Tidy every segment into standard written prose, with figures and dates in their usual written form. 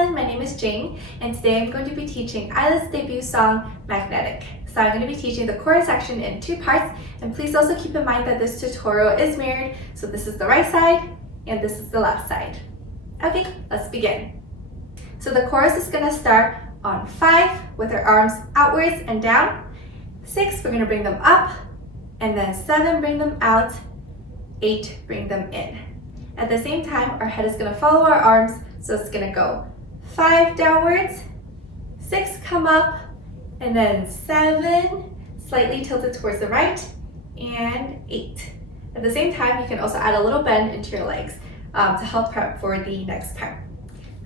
everyone, my name is Jing, and today I'm going to be teaching ILLIT's debut song, Magnetic. So I'm going to be teaching the chorus section in two parts, and please also keep in mind that this tutorial is mirrored, so this is the right side, and this is the left side. Okay, let's begin. So the chorus is going to start on 5 with our arms outwards and down, 6 we're going to bring them up, and then 7 bring them out, 8 bring them in. At the same time, our head is going to follow our arms, so it's going to go 5 downwards, 6 come up, and then 7 slightly tilted towards the right, and 8. At the same time, you can also add a little bend into your legs to help prep for the next part.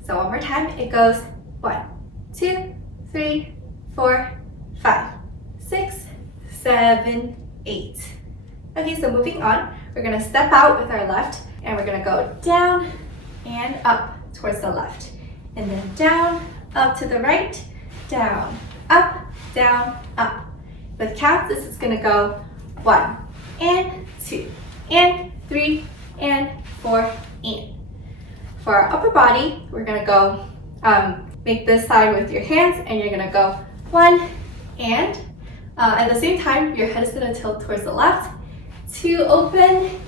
So one more time, it goes 1, 2, 3, 4, 5, 6, 7, 8. Okay, so moving on, we're going to step out with our left, and we're going to go down and up towards the left, and then down, up to the right, down, up, up. With counts, this is going to go 1 and 2 and 3 and 4 and. For our upper body, we're going to go make this sign with your hands, and you're going to go 1 and. At the same time, your head is going to tilt towards the left, 2 open,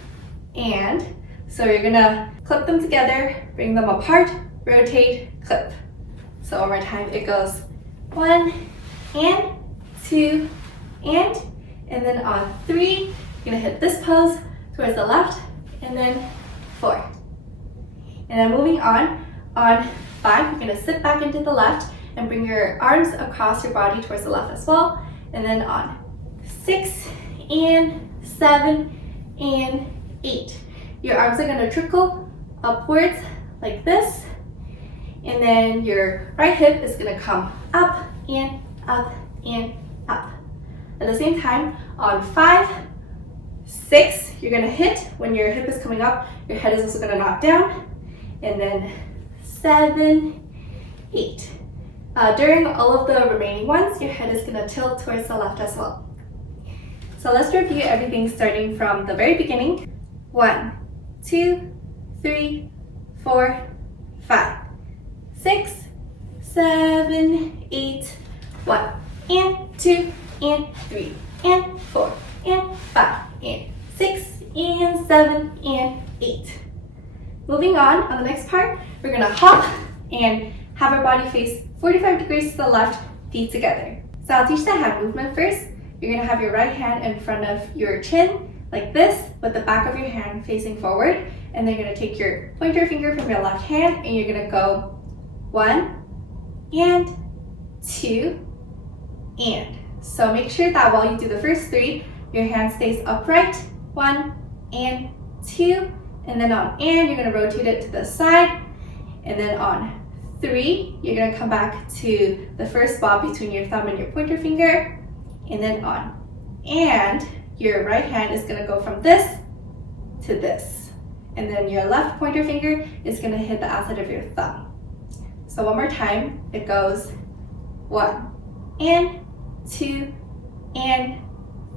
and. So you're going to clip them together, bring them apart, rotate, clip. So one more time, it goes 1 and 2 and then on 3, you're going to hit this pose towards the left, and then 4. And then moving on 5, you're going to sit back into the left and bring your arms across your body towards the left as well. And then on 6 and 7 and 8. Your arms are going to trickle upwards like this, and then your right hip is going to come up and up and up. At the same time, on 5, 6, you're going to hit when your hip is coming up, your head is also going to knock down, and then 7, 8. During all of the remaining ones, your head is going to tilt towards the left as well. So let's review everything starting from the very beginning. 1, 2, 3, 4, 5, 6, 7, 8, 1, and 2, and 3, and 4, and 5, and 6, and 7, and 8. Moving on the next part, we're going to hop and have our body face 45 degrees to the left, feet together. So I'll teach the hand movement first. You're going to have your right hand in front of your chin, like this, with the back of your hand facing forward, and then you're going to take your pointer finger from your left hand, and you're going to go 1 and 2 and. So make sure that while you do the first 3, your hand stays upright, 1 and 2, and then on and, you're going to rotate it to the side, and then on 3, you're going to come back to the first spot between your thumb and your pointer finger, and then on and, your right hand is going to go from this to this. And then your left pointer finger is going to hit the outside of your thumb. So one more time, it goes 1 and 2 and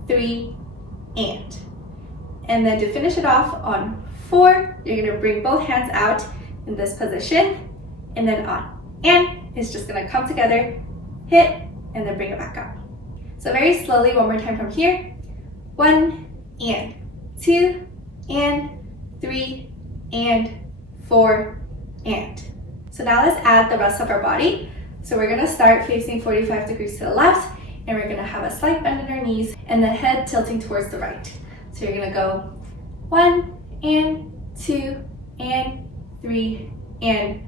3 and. And then to finish it off on 4, you're going to bring both hands out in this position, and then on and is just going to come together, hit, and then bring it back up. So very slowly, one more time from here. 1 and 2 and 3 and 4 and. So now let's add the rest of our body. So we're going to start facing 45 degrees to the left, and we're going to have a slight bend in our knees and the head tilting towards the right. So you're going to go 1 and 2 and 3 and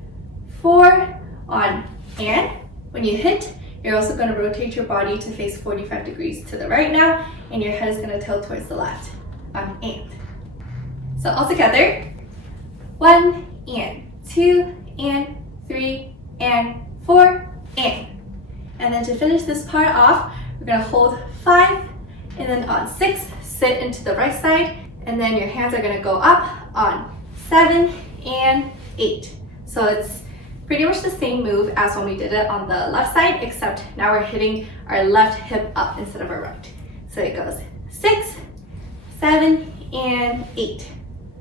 4 on and. When you hit, you're also going to rotate your body to face 45 degrees to the right now, and your head is going to tilt towards the left on and. So all together, 1 and 2 and 3 and 4 and. And then to finish this part off, we're going to hold 5, and then on 6, sit into the right side, and then your hands are going to go up on 7 and 8. So it's pretty much the same move as when we did it on the left side, except now we're hitting our left hip up instead of our right. So it goes 6, 7, and 8.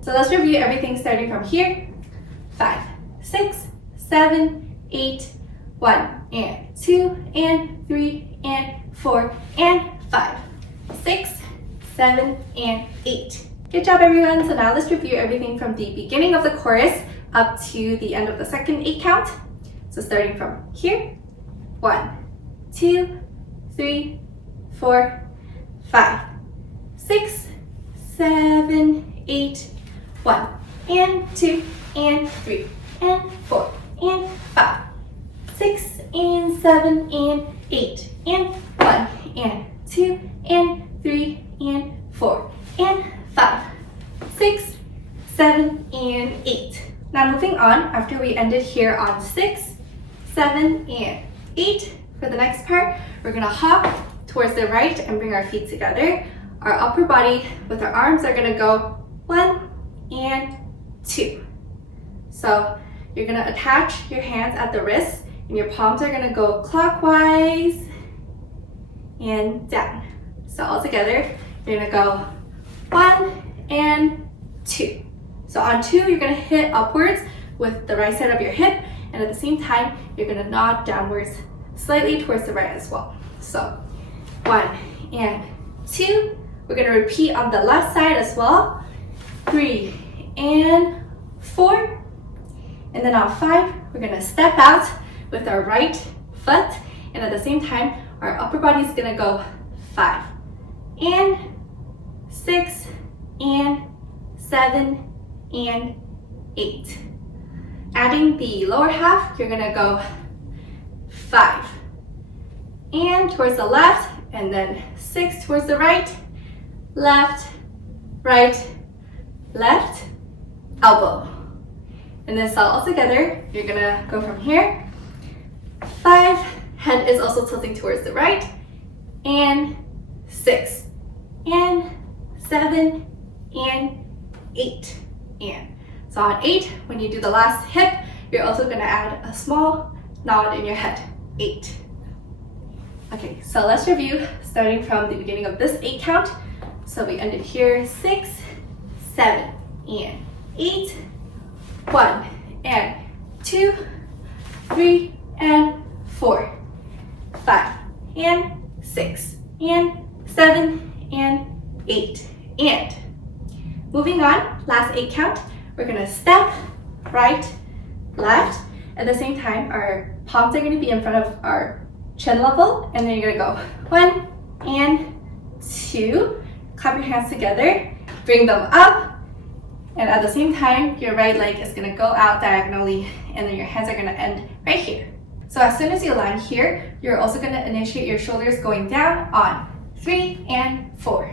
So let's review everything starting from here. 5, 6, 7, 8, 1 and 2 and 3 and 4 and 5, 6, 7 and 8. Good job everyone. So now let's review everything from the beginning of the chorus up to the end of the second 8 count. So starting from here, 1, 2, 3, 4, 5, 6, 7, 8, 1 and 2 and 3 and 4 and 5, 6 and 7 and 8 and 1 and 2 and 3 and 4 and 5, 6, 7 and 8. Now moving on, after we ended here on 6, 7 and 8, for the next part, we're gonna hop towards the right and bring our feet together. Our upper body with our arms are gonna go 1 and 2. So you're gonna attach your hands at the wrists and your palms are gonna go clockwise and down. So all together, you're gonna go 1 and 2. So on 2, you're gonna hit upwards with the right side of your hip, and at the same time, you're gonna nod downwards slightly towards the right as well. So 1 and 2. We're gonna repeat on the left side as well. 3 and 4. And then on 5, we're gonna step out with our right foot, and at the same time, our upper body is gonna go 5 and 6 and 7 and 8. Adding the lower half, you're gonna go 5 and towards the left, and then 6 towards the right, left, right, left, elbow. And then so all together, you're gonna go from here. 5, head is also tilting towards the right, and 6 and 7 and 8 and. So on 8, when you do the last hip, you're also gonna add a small nod in your head. 8. Okay, so let's review starting from the beginning of this 8 count. So we ended here 6, 7 and 8, 1 and 2, 3 and 4, 5 and 6 and 7 and 8 and. Moving on, last 8 count, we're gonna step right, left. At the same time, our palms are gonna be in front of our chin level, and then you're gonna go 1 and 2. Clap your hands together, bring them up, and at the same time, your right leg is gonna go out diagonally, and then your hands are gonna end right here. So as soon as you land here, you're also gonna initiate your shoulders going down on 3 and 4.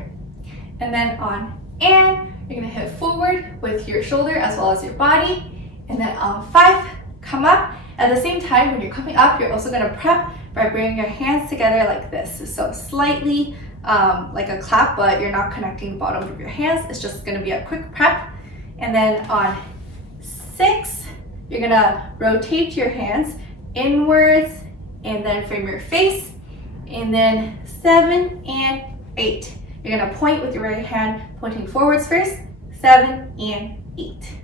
And then on and, you're gonna hit forward with your shoulder as well as your body. And then on 5, come up. At the same time, when you're coming up, you're also gonna prep by bringing your hands together like this. So slightly like a clap, but you're not connecting the bottom of your hands. It's just gonna be a quick prep. And then on 6, you're gonna rotate your hands inwards and then frame your face. And then 7 and 8. You're gonna point with your right hand, pointing forwards first, 7 and 8.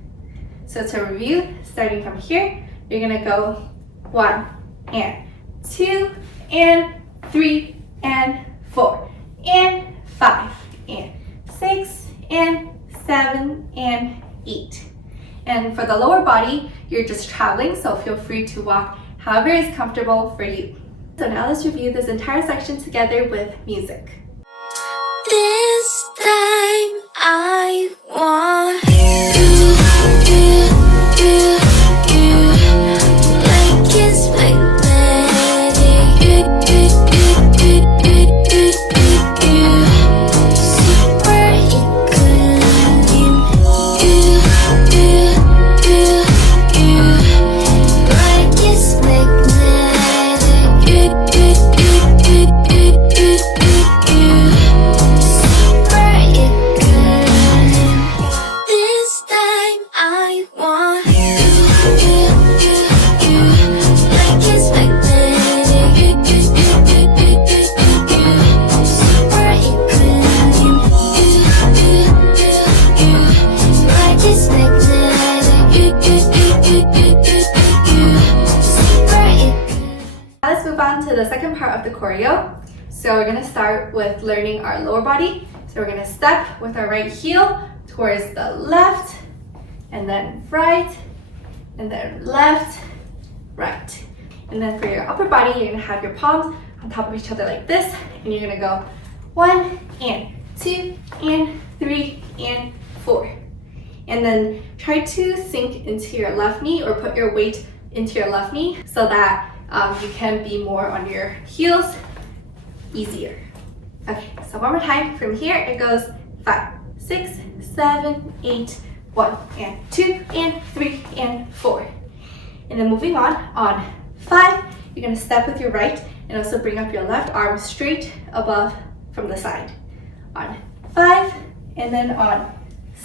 So to review, starting from here, you're gonna go 1 and 2 and 3 and 4 and 5 and 6 and 7 and 8. And for the lower body, you're just traveling, so feel free to walk however is comfortable for you. So now let's review this entire section together with music. This time I want you, like it's magnetic. Super equilibrium. Like it's magnetic. Super equilibrium. This time on to the second part of the choreo. So we're gonna start with learning our lower body. So we're gonna step with our right heel towards the left, and then right, and then left, right. And then for your upper body, you're gonna have your palms on top of each other like this, and you're gonna go 1 and 2 and 3 and 4. And then try to sink into your left knee or put your weight into your left knee so that you can be more on your heels easier. Okay, so one more time. From here, it goes 5, 6, 7, 8, 1 and 2 and 3 and 4. And then moving on 5, you're gonna step with your right and also bring up your left arm straight above from the side. On 5, and then on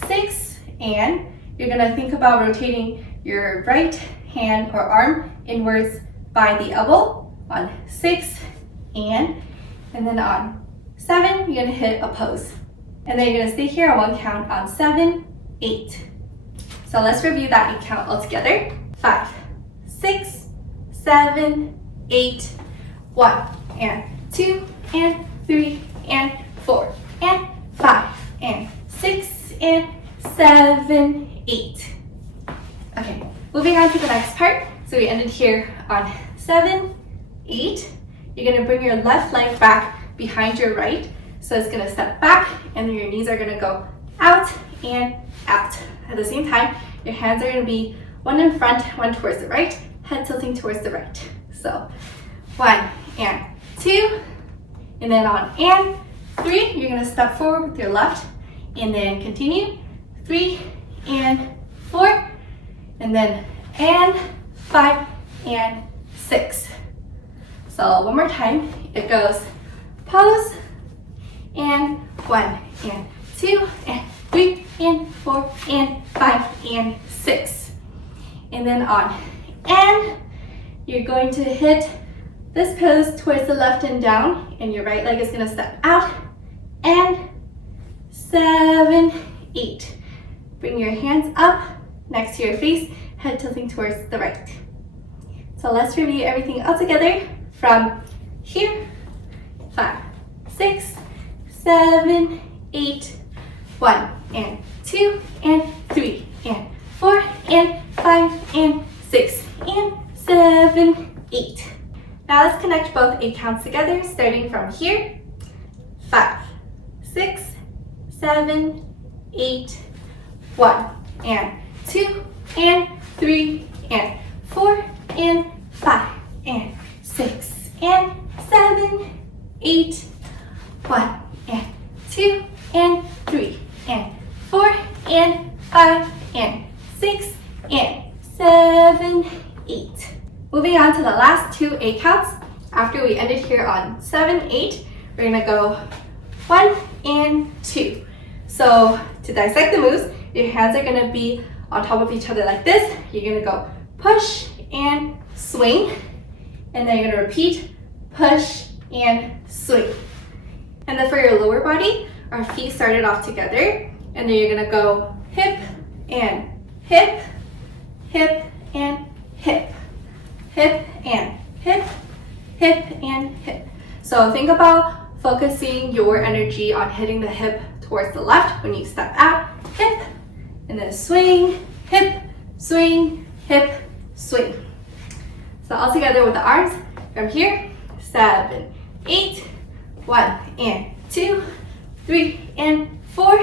6, and you're gonna think about rotating your right hand or arm inwards by the elbow on 6, and then on 7, you're gonna hit a pose. And then you're gonna stay here on 1 count on 7, 8. So let's review that and count all together. 5, 6, 7, 8, 1 and 2 and 3 and 4 and 5 and 6 and 7, 8. Okay, moving on to the next part. So we ended here on 7, 8. You're gonna bring your left leg back behind your right. So it's gonna step back, and then your knees are gonna go out and out. At the same time, your hands are gonna be one in front, one towards the right, head tilting towards the right. So 1 and 2, and then on and 3, you're gonna step forward with your left, and then continue 3 and 4, and then and 5 and 6. So one more time, it goes pose, and 1 and 2 and 3 and 4 and 5 and 6. And then on and, you're going to hit this pose towards the left and down, and your right leg is gonna step out, and 7, 8. Bring your hands up next to your face, head tilting towards the right. So let's review everything all together from here. 5, 6, 7, 8, 1 and 2 and 3 and 4 and 5 and 6 and 7, 8. Now let's connect both 8 counts together, starting from here. 5, 6, 7, 8, 1 and 2 and 3 and 4 and 5 and 6 and 7, 8, 1 and 2 and 3 and 4 and 5 and 6 and 7, 8. Moving on to the last 2 8 counts. After we ended here on 7, 8, we're gonna go 1 and 2. So to dissect the moves, your hands are gonna be on top of each other like this. You're gonna go push and swing, and then you're gonna repeat push and swing. And then for your lower body, our feet started off together, and then you're gonna go hip and hip, hip and hip, hip and hip, hip and hip. So think about focusing your energy on hitting the hip towards the left when you step out, hip, and then swing, hip, swing, hip, swing. So all together with the arms from here, 7, 8, 1 and 2, 3 and 4.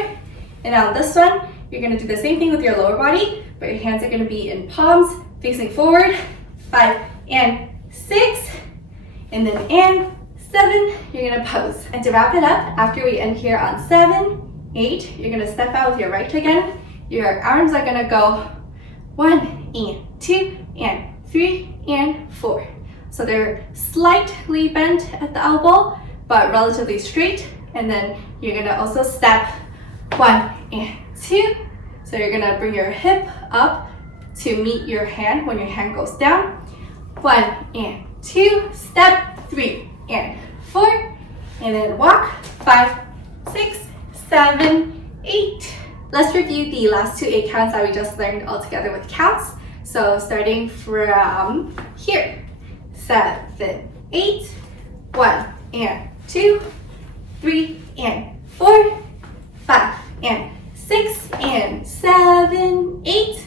And on this one, you're gonna do the same thing with your lower body, but your hands are gonna be in palms facing forward. 5 and 6, and then and 7, you're gonna pose. And to wrap it up, after we end here on 7, 8, you're gonna step out with your right again. Your arms are gonna go 1 and 2 and 3 and 4. So they're slightly bent at the elbow, but relatively straight. And then you're gonna also step 1 and 2. So you're gonna bring your hip up to meet your hand when your hand goes down. 1 and 2, step 3 and 4, and then walk 5, 6, 7, 8. Let's review the last 2 8 counts that we just learned all together with counts. So starting from here, 7, 8. 1 and 2, 3 and 4, 5 and 6 and 7, 8.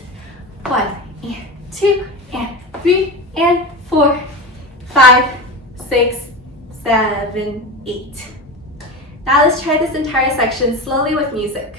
1 and 2 and 3 and 4, 5, 6, 7, 8. Now let's try this entire section slowly with music.